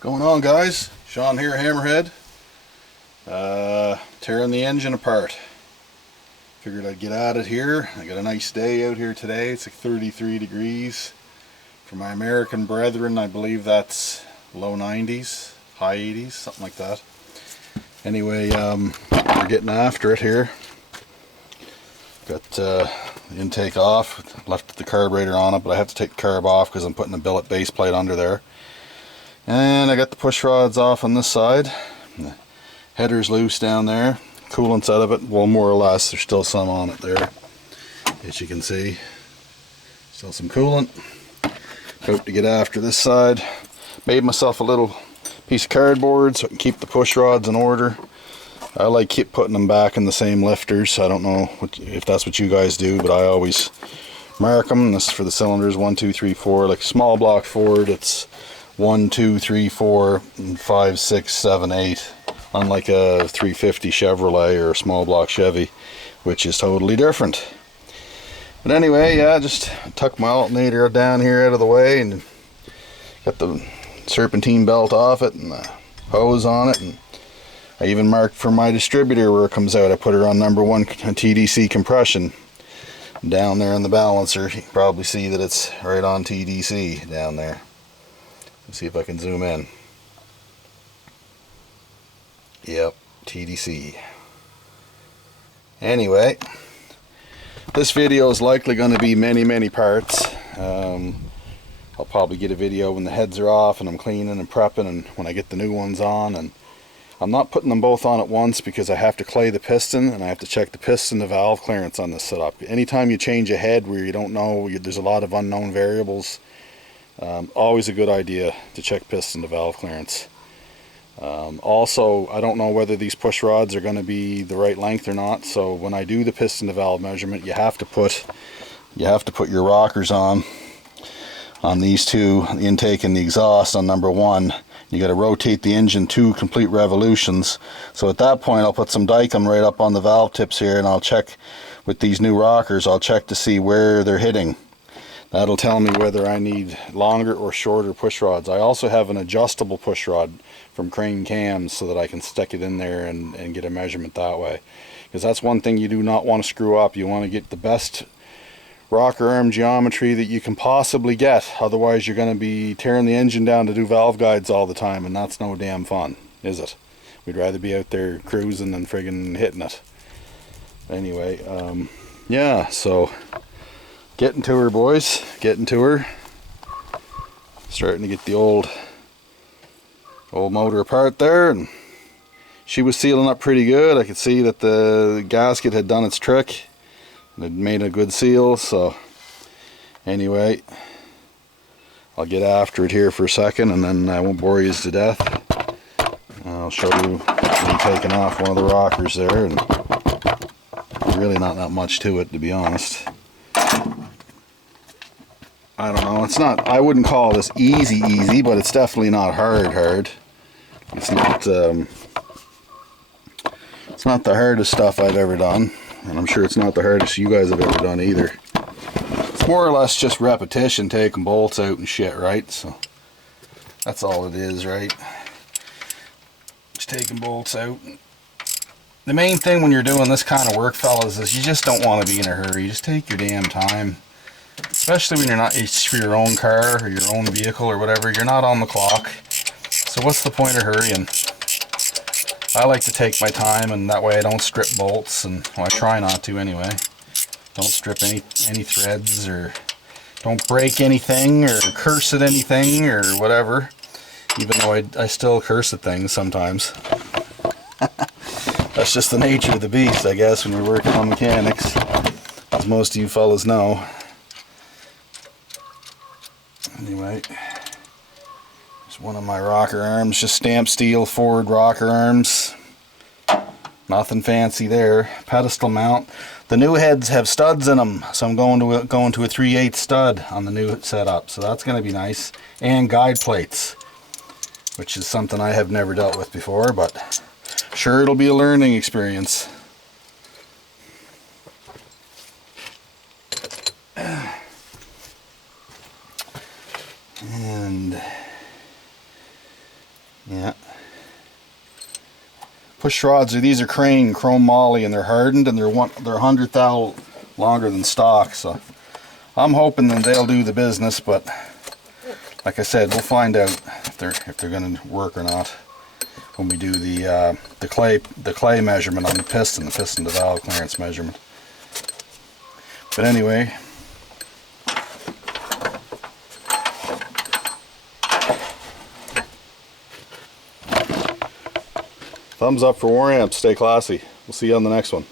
Going on, guys? Sean here, Hammerhead. Tearing the engine apart. Figured I'd get at it here. I got a nice day out here today. It's like 33 degrees. For my American brethren, I believe that's low 90s, high 80s, something like that. Anyway, we're getting after it here. Got the intake off, left the carburetor on it, but I have to take the carb off because I'm putting a billet base plate under there. And I got the push rods off on this side. The header's loose down there. Coolant's out of it, well, more or less. There's still some on it there, as you can see. Still some coolant. About to get after this side. Made myself a little piece of cardboard so I can keep the push rods in order. I like keep putting them back in the same lifters. I don't know if that's what you guys do, but I always mark them. This is for the cylinders 1, 2, 3, 4. Like small block Ford, it's 1, 2, 3, 4, 5, 6, 7, 8. Unlike a 350 Chevrolet or a small block Chevy, which is totally different. But anyway, yeah, just tuck my alternator down here out of the way and got the serpentine belt off it and the hose on it, and I even marked for my distributor where it comes out. I put her on number 1 TDC compression down there in the balancer. You can probably see that it's right on TDC down there. Let's see if I can zoom in. Yep, TDC. Anyway, this video is likely going to be many parts. I'll probably get a video when the heads are off and I'm cleaning and prepping, and when I get the new ones on. And I'm not putting them both on at once because I have to clay the piston and I have to check the piston to valve clearance on this setup. Anytime you change a head where you don't know, there's a lot of unknown variables, always a good idea to check piston to valve clearance. Also, I don't know whether these push rods are going to be the right length or not, so when I do the piston to valve measurement, you have to put your rockers on these two, the intake and the exhaust, on number 1. You got to rotate the engine 2 complete revolutions. So at that point, I'll put some Dicom right up on the valve tips here, and I'll check with these new rockers. I'll check to see where they're hitting. That'll tell me whether I need longer or shorter push rods. I also have an adjustable push rod from Crane Cams so that I can stick it in there and get a measurement that way. Because that's one thing you do not want to screw up. You want to get the best rocker arm geometry that you can possibly get. Otherwise you're going to be tearing the engine down to do valve guides all the time, and that's no damn fun, is it? We'd rather be out there cruising than friggin' hitting it. Anyway, yeah, so getting to her, boys, getting to her. Starting to get the old motor apart there, and she was sealing up pretty good. I could see that the gasket had done its trick and it made a good seal. So anyway, I'll get after it here for a second and then I won't bore you to death. I'll show you me taking off one of the rockers there, and really not that much to it, to be honest. I don't know, it's not, I wouldn't call this easy, but it's definitely not hard. It's not the hardest stuff I've ever done, and I'm sure it's not the hardest you guys have ever done either. It's more or less just repetition, taking bolts out and shit, right? So that's all it is, right? Just taking bolts out. The main thing when you're doing this kind of work, fellas, is you just don't want to be in a hurry. Just take your damn time. Especially when you're not, it's for your own car or your own vehicle or whatever, you're not on the clock. So what's the point of hurrying? I like to take my time, and that way I don't strip bolts, and well, I try not to anyway. Don't strip any threads, or don't break anything, or curse at anything, or whatever. Even though I still curse at things sometimes. That's just the nature of the beast, I guess, when you're working on mechanics, as most of you fellas know. Anyway, there's one of my rocker arms, just stamped steel Ford rocker arms. Nothing fancy there. Pedestal mount. The new heads have studs in them, so I'm going to a 3/8 stud on the new setup, so that's going to be nice. And guide plates, which is something I have never dealt with before, but sure, it'll be a learning experience. And Yeah. Push rods these are Crane chrome moly, and they're hardened, and they're 100 thou longer than stock. So I'm hoping that they'll do the business, but like I said, we'll find out if they're going to work or not when we do the clay measurement on the piston to valve clearance measurement. But anyway, thumbs up for war amps. Stay classy. We'll see you on the next one.